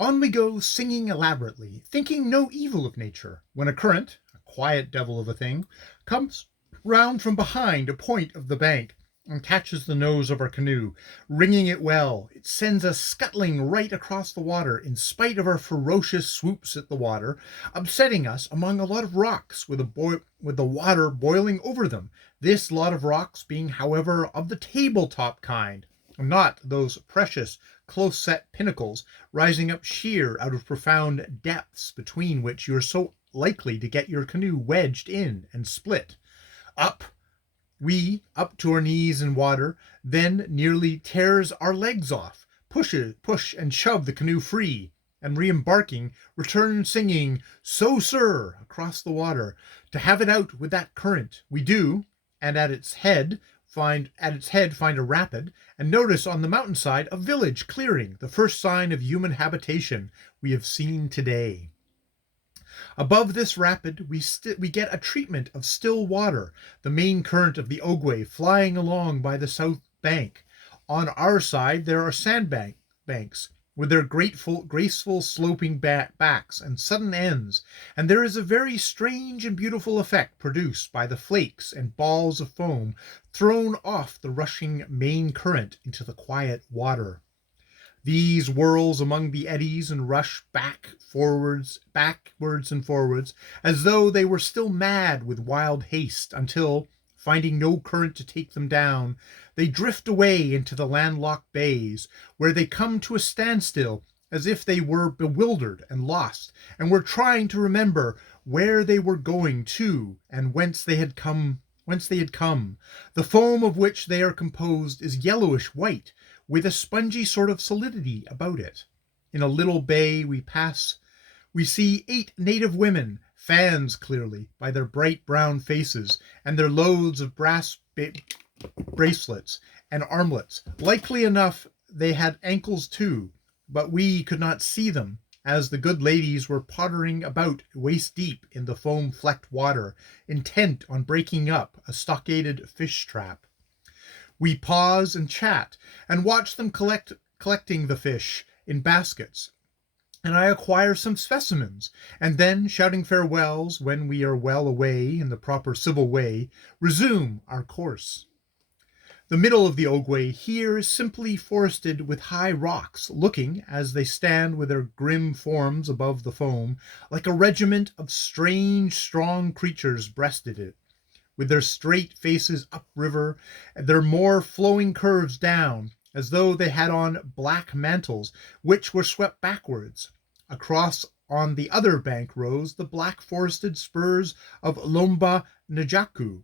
On we go, singing elaborately, thinking no evil of nature, when a current, a quiet devil of a thing, comes round from behind a point of the bank and catches the nose of our canoe, ringing it well. It sends us scuttling right across the water in spite of our ferocious swoops at the water, upsetting us among a lot of rocks with the water boiling over them. This lot of rocks being, however, of the tabletop kind, not those precious close-set pinnacles rising up sheer out of profound depths between which you are so likely to get your canoe wedged in and split. Up to our knees in water, then nearly tears our legs off, push and shove the canoe free, and re-embarking, return singing, "So, sir," across the water, to have it out with that current. We do, and at its head find a rapid, and notice on the mountainside a village clearing, the first sign of human habitation we have seen today. Above this rapid, we get a treatment of still water, the main current of the Ogwe flying along by the south bank. On our side, there are banks with their graceful sloping backs and sudden ends, and there is a very strange and beautiful effect produced by the flakes and balls of foam thrown off the rushing main current into the quiet water. These whirls among the eddies and rush backwards and forwards, as though they were still mad with wild haste, until, finding no current to take them down, they drift away into the landlocked bays, where they come to a standstill, as if they were bewildered and lost, and were trying to remember where they were going to and whence they had come. The foam of which they are composed is yellowish white, with a spongy sort of solidity about it. In a little bay we see 8 native women, fans clearly, by their bright brown faces, and their loads of brass bracelets and armlets. Likely enough they had ankles too, but we could not see them, as the good ladies were pottering about waist deep in the foam-flecked water, intent on breaking up a stockaded fish trap. We pause and chat, and watch them collecting the fish in baskets, and I acquire some specimens, and then, shouting farewells when we are well away in the proper civil way, resume our course. The middle of the Ogwe here is simply forested with high rocks, looking, as they stand with their grim forms above the foam, like a regiment of strange, strong creatures breasted it, with their straight faces upriver, and their more flowing curves down, as though they had on black mantles, which were swept backwards. Across on the other bank rose the black forested spurs of Lomba Njaku.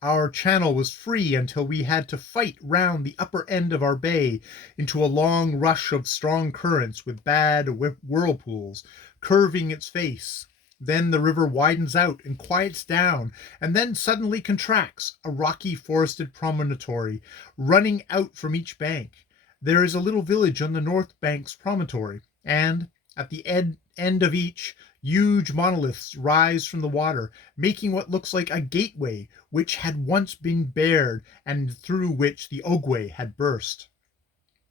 Our channel was free until we had to fight round the upper end of our bay into a long rush of strong currents with bad whirlpools curving its face. Then the river widens out and quiets down, and then suddenly contracts, a rocky forested promontory running out from each bank. There is a little village on the north bank's promontory, and at the end of each, huge monoliths rise from the water, making what looks like a gateway which had once been bared and through which the Ogwe had burst.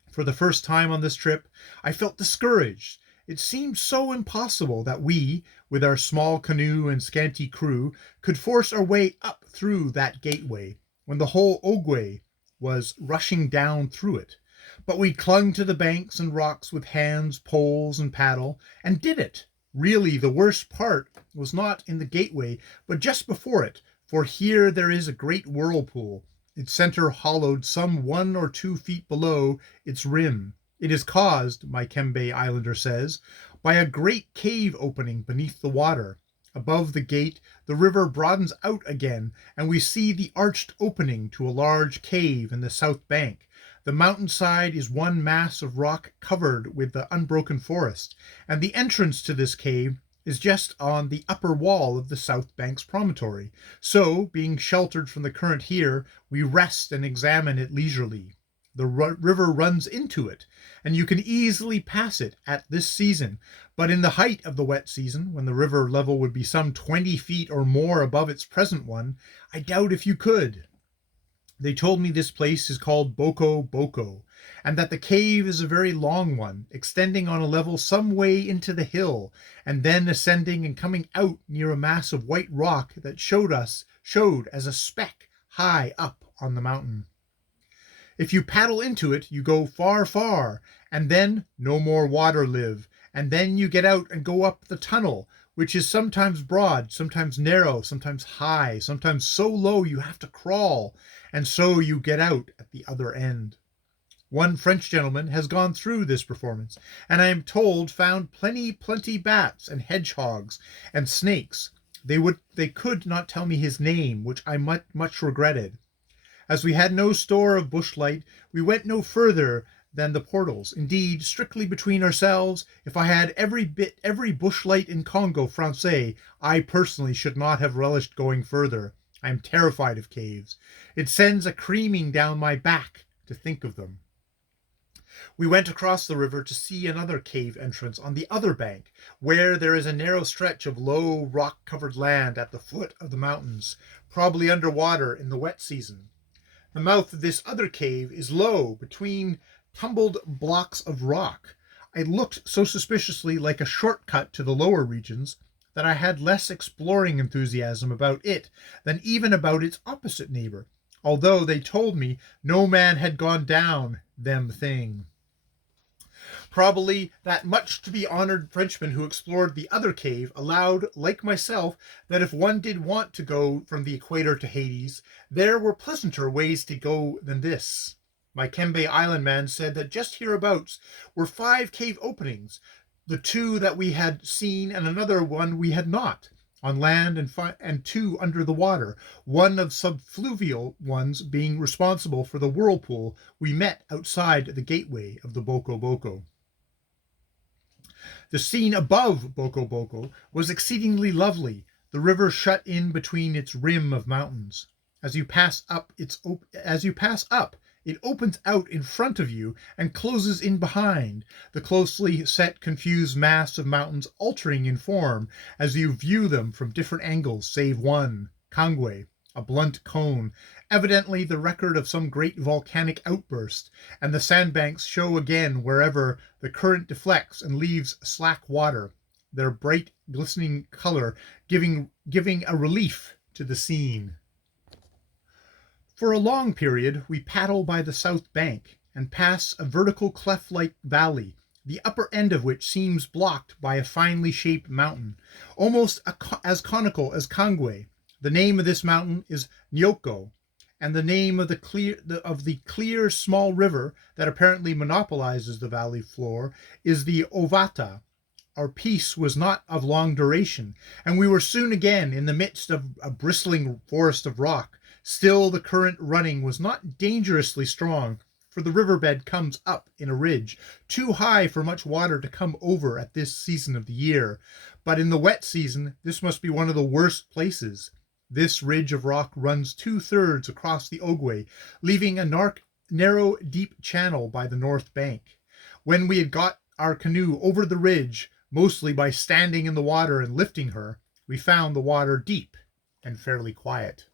For the first time on this trip, I felt discouraged. It seemed so impossible that we, with our small canoe and scanty crew, could force our way up through that gateway, when the whole Ogwe was rushing down through it. But we clung to the banks and rocks with hands, poles, and paddle, and did it. Really, the worst part was not in the gateway, but just before it, for here there is a great whirlpool, its center hollowed some 1 or 2 feet below its rim. It is caused, my Kembe Islander says, by a great cave opening beneath the water. Above the gate, the river broadens out again, and we see the arched opening to a large cave in the south bank. The mountainside is one mass of rock covered with the unbroken forest, and the entrance to this cave is just on the upper wall of the south bank's promontory. So, being sheltered from the current here, we rest and examine it leisurely. The river runs into it, and you can easily pass it at this season, but in the height of the wet season, when the river level would be some 20 feet or more above its present one, I doubt if you could. They told me this place is called Boko Boko, and that the cave is a very long one, extending on a level some way into the hill, and then ascending and coming out near a mass of white rock that showed as a speck high up on the mountain. If you paddle into it, you go far, far, and then no more water live, and then you get out and go up the tunnel, which is sometimes broad, sometimes narrow, sometimes high, sometimes so low you have to crawl, and so you get out at the other end. One French gentleman has gone through this performance, and I am told found plenty bats and hedgehogs and snakes. They could not tell me his name, which I much regretted. As we had no store of bushlight, we went no further than the portals. Indeed, strictly between ourselves, if I had every bushlight in Congo Francais, I personally should not have relished going further. I am terrified of caves. It sends a creaming down my back to think of them. We went across the river to see another cave entrance on the other bank, where there is a narrow stretch of low, rock-covered land at the foot of the mountains, probably under water in the wet season. The mouth of this other cave is low, between tumbled blocks of rock. It looked so suspiciously like a shortcut to the lower regions that I had less exploring enthusiasm about it than even about its opposite neighbor, although they told me no man had gone down them thing. Probably that much to be honored Frenchman who explored the other cave allowed, like myself, that if one did want to go from the equator to Hades, there were pleasanter ways to go than this. My Kembe Island man said that just hereabouts were 5 cave openings, the 2 that we had seen and another one we had not, on land and 2 under the water, one of subfluvial ones being responsible for the whirlpool we met outside the gateway of the Boko Boko. The scene above Boko Boko was exceedingly lovely, the river shut in between its rim of mountains. As you pass up, it opens out in front of you and closes in behind, the closely set, confused mass of mountains altering in form as you view them from different angles, save one, Kangwe, a blunt cone, evidently the record of some great volcanic outburst, and the sandbanks show again wherever the current deflects and leaves slack water, their bright glistening color giving a relief to the scene. For a long period we paddle by the south bank and pass a vertical cleft-like valley, the upper end of which seems blocked by a finely shaped mountain, almost as conical as Kangwe. The name of this mountain is Nyoko, and the name of the clear small river that apparently monopolizes the valley floor is the Ovata. Our peace was not of long duration, and we were soon again in the midst of a bristling forest of rock. Still the current running was not dangerously strong, for the riverbed comes up in a ridge, too high for much water to come over at this season of the year. But in the wet season, this must be one of the worst places. This ridge of rock runs 2/3 across the Ogwe, leaving a narrow, deep channel by the north bank. When we had got our canoe over the ridge, mostly by standing in the water and lifting her, we found the water deep and fairly quiet.